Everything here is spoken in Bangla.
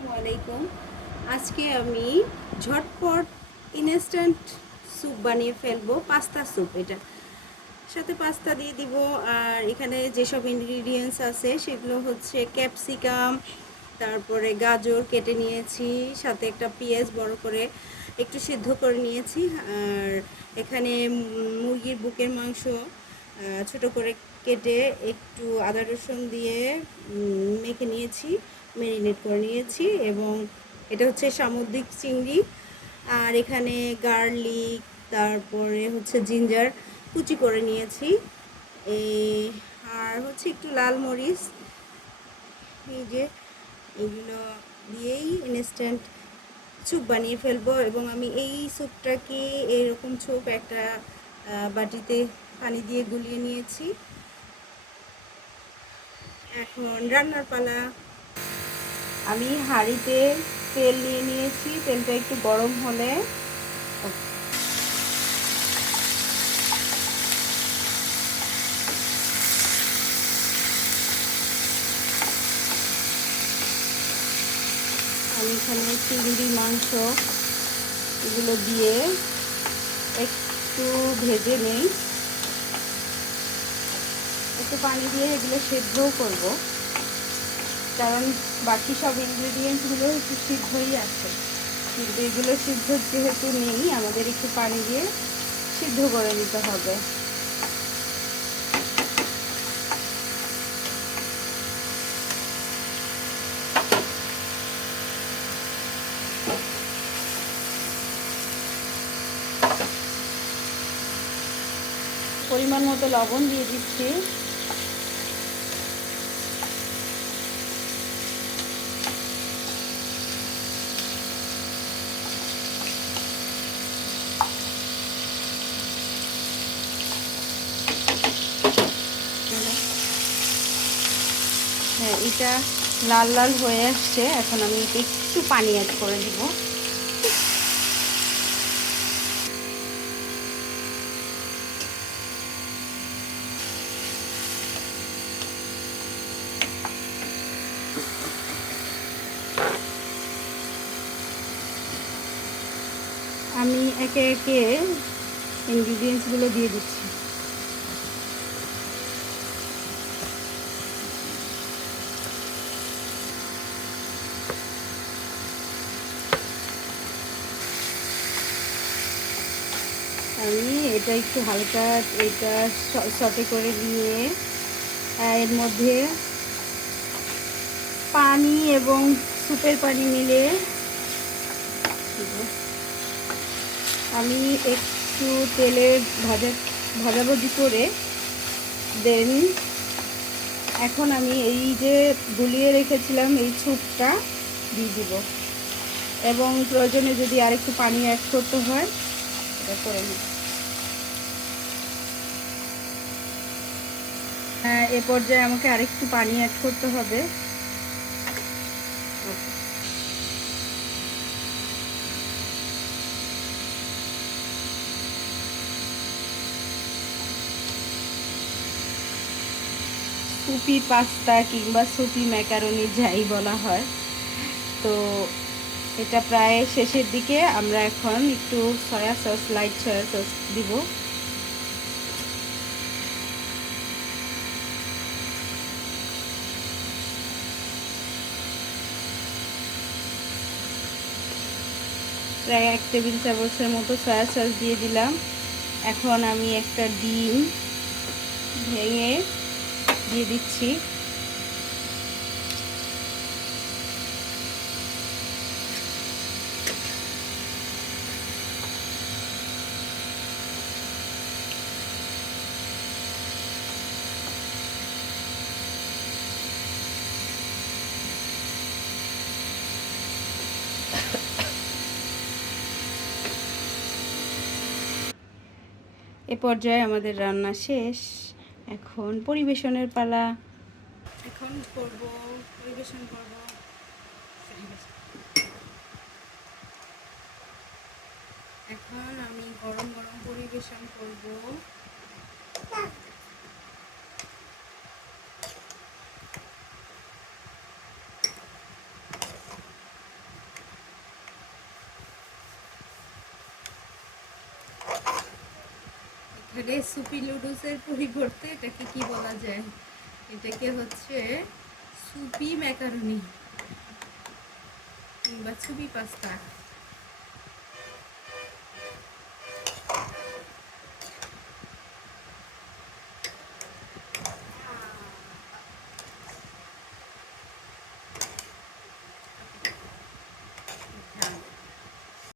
আসসালামু আলাইকুম। আজকে আমি ঝটপট ইনস্ট্যান্ট স্যুপ বানিয়ে ফেলবো, পাস্তা স্যুপ। এটা সাথে পাস্তা দিয়ে দিব। আর এখানে যেসব ইনগ্রিডিয়েন্টস আছে সেগুলো হচ্ছে ক্যাপসিকাম, তারপরে গাজর কেটে নিয়েছি, সাথে একটা পেঁয়াজ বড় করে একটু সিদ্ধ করে নিয়েছি। আর এখানে মুরগির বুকের মাংস ছোট করে কেটে একটু আদা রসুন দিয়ে মেখে নিয়েছি, ম্যারিনেট করে নিয়েছি। এবং এটা হচ্ছে সামুদ্রিক চিংড়ি। আর এখানে গার্লিক, তারপরে হচ্ছে জিঞ্জার কুচি করে নিয়েছি। আর হচ্ছে একটু লাল মরিচ, এই যে এগুলো দিয়েই ইনস্ট্যান্ট স্যুপ বানিয়ে ফেলবো। এবং আমি এই স্যুপটাকে এরকম স্যুপ একটা বাটিতে পানি দিয়ে গুলিয়ে নিয়েছি। এখন রান্নার পালা। আমি হাঁড়িতে তেল নিয়ে নিয়েছি, তেলটা একটু গরম হলে আমি এখানে চিংড়ি মাংস এগুলো দিয়ে একটু ভেজে নেই, একটু পানি দিয়ে এগুলো সেদ্ধও করব, কারণ বাকি সব ইনগ্রেডিয়েন্টসগুলো একটু সিদ্ধই আছে, কিন্তু এগুলো সিদ্ধ যেহেতু নেই আমাদের একটু পানি দিয়ে সিদ্ধ করে দিতে হবে। পরিমাণ মতো লবণ দিয়ে দিচ্ছি। হ্যাঁ, এটা লাল লাল হয়ে আসছে। এখন আমি একটু পানি অ্যাড করে দিব। আমি একে একে ইনগ্রিডিয়েন্টসগুলো দিয়ে দিচ্ছি। আমি এটা একটু হালকা এটা সটে করে নিয়ে এর মধ্যে পানি এবং স্যুপের পানি মিলে আমি একটু তেলে ভাজাভাজি করে দেন এখন আমি এই যে গুলিয়ে রেখেছিলাম এই স্যুপটা দিয়ে দিব। এবং প্রয়োজনে যদি আরেকটু পানি অ্যাড করতে হয় এটা করে নিব। এ পর্যায়ে আমাকে আরেকটু পানি অ্যাড করতে হবে। সুপি পাস্তা কিংবা সুপি ম্যাকারনি যাই বলা হয়, তো এটা প্রায় শেষের দিকে। আমরা এখন একটু soya sauce, light soya sauce দিব। প্রায় 1 টেবিল চামচের মতো সয়া সস দিয়ে দিলাম। এখন আমি একটা ডিম ভেঙে দিয়ে দিচ্ছি। এ পর্যায়ে আমাদের রান্না শেষ। এখন পরিবেশনের পালা। এখন পরিবেশন করব। এখন আমি গরম গরম পরিবেশন করব। এখানে সুপি নুডলসের পরিবর্তে এটাকে কি বলা যায়, এটাকে হচ্ছে সুপি ম্যাকারনি কিংবা সুপি পাস্তা।